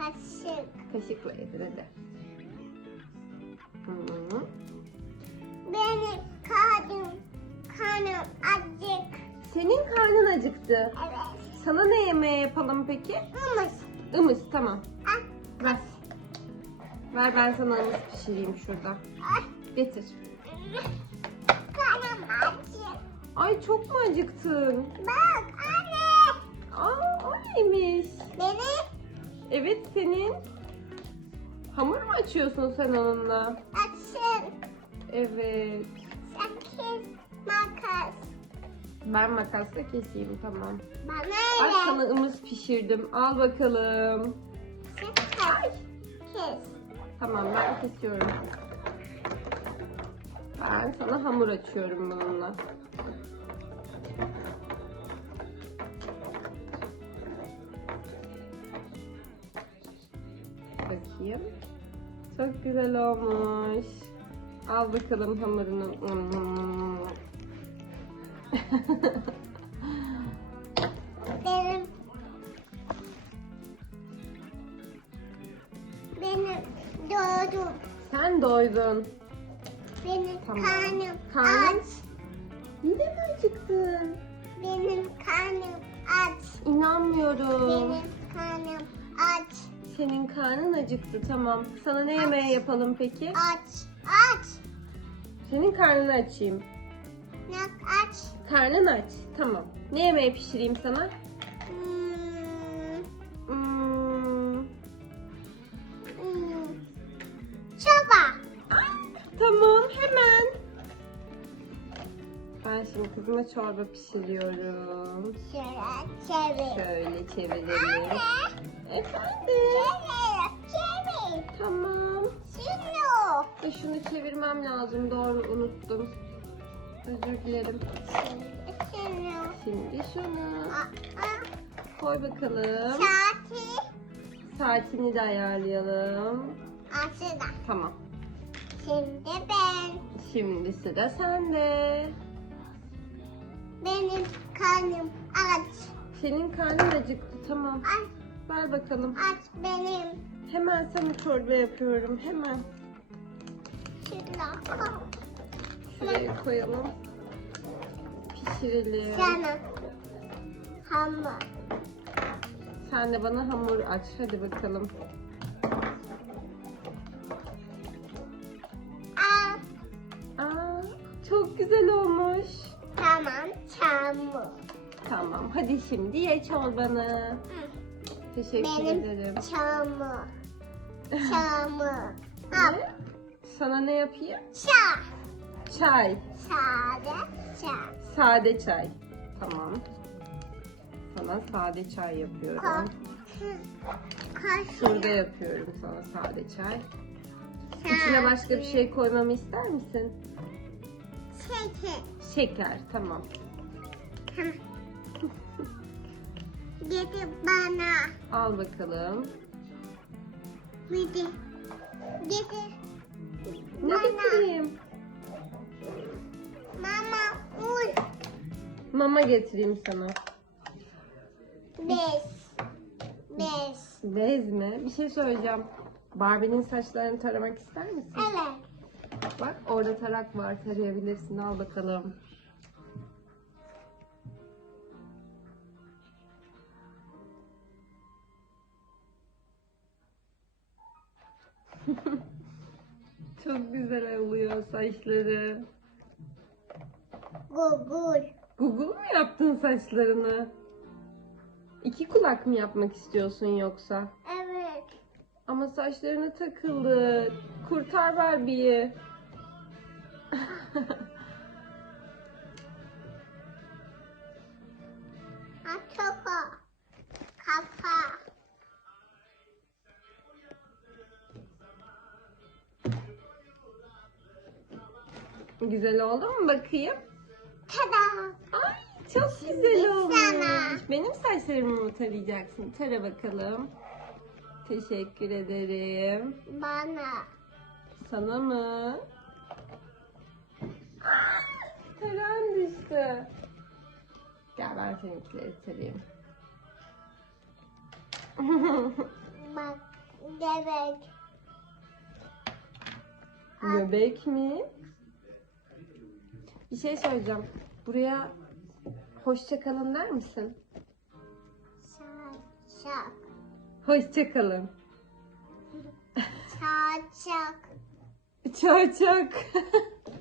Kaşık. Kaşıkla yedir hadi. Hı. Benim karnım, karnım acık. Senin karnın acıktı. Evet. Sana ne yemeği yapalım peki? Humus. Imız tamam. Ah, Ver. Ver ben sana ımız pişireyim şurada. ah. Getir. Karnım acık. Ay çok mu acıktın? Bak anne. Aa o neymiş? Benim Evet senin. Hamur mu açıyorsun sen onunla? açın. Evet. Sekiz makas. Ben makasla keseyim tamam. Bana Ay öyle. sana ımız pişirdim. Al bakalım. Sekiz. Kes. Tamam ben kesiyorum. Ben sana hamur açıyorum bununla. Bakayım. Çok güzel olmuş. Al bakalım hamurunu. Benim benim doğdum. Sen doydun. Benim Tamam. karnım Karnın? aç. Yine mi acıktın? Benim karnım aç. İnanmıyorum. Benim karnım aç. Senin karnın acıktı tamam. Sana ne yemeği yapalım peki? Aç. Aç. Senin karnını açayım. Ne aç? Karnın aç. Tamam. Ne yemeği pişireyim sana? Hmm, Hmm, hmm. Çaba. tamam hemen. Ben şimdi kızıma çorba pişiriyorum. Şöyle çevir. Şöyle çevirelim. Anne. Efendim. Çevir. Çevir. Tamam. Şimdi. E şunu çevirmem lazım. Doğru unuttum. Özür dilerim. Şimdi. Şimdi şunu Aa, koy bakalım. Saati Saatini de ayarlayalım. aslında. Tamam. Şimdi ben. Şimdi sıra sende. Benim karnım aç. Senin karnın acıktı. Tamam. Aç, Ver bakalım. aç benim. Hemen sana çorba yapıyorum. Hemen. Şuraya koyalım. Pişirelim. Sana. Hamur. Sen de bana hamur aç. Hadi bakalım. Al. Aa, çok güzel olmuş. Tamam. Çamur. Tamam. Hadi şimdi ye çorbanı. Hı. Teşekkür Benim ederim. çamur. Çamur. Al. Ne? Sana ne yapayım? Çay. Çay. Sade çay. Sade çay. Tamam. Sana sade çay yapıyorum. Kaşık. Şurada yapıyorum sana sade çay. İçine başka bir şey koymamı ister misin? Şeker. Şeker. Tamam. Getir bana. Al bakalım. Getir. Getir. Ne getireyim? Mama un. Mama getireyim sana. Beş. Beş. Bez mi? Bir şey söyleyeceğim. Barbie'nin saçlarını taramak ister misin? Evet. Bak orada tarak var. Tarayabilirsin. Al bakalım. Çok güzel oluyor saçları. Gugul. Google mu yaptın saçlarını? İki kulak mı yapmak istiyorsun yoksa? Evet. Ama saçlarına takıldı. Kurtar Barbie'yi. Atoko. Güzel oldu mu bakayım? Tada. Ay çok güzel olmuş. Sana. Benim saçlarımı mı tarayacaksın? Tara bakalım. Teşekkür ederim. Bana. Sana mı? Taran düştü. Gel ben seninkileri tarayayım. Bak. Bebek. Göbek mi? Bir şey söyleyeceğim. Buraya hoşça kalın der misin? Saçak. Hoşça kalın. Saçak. Çağçak.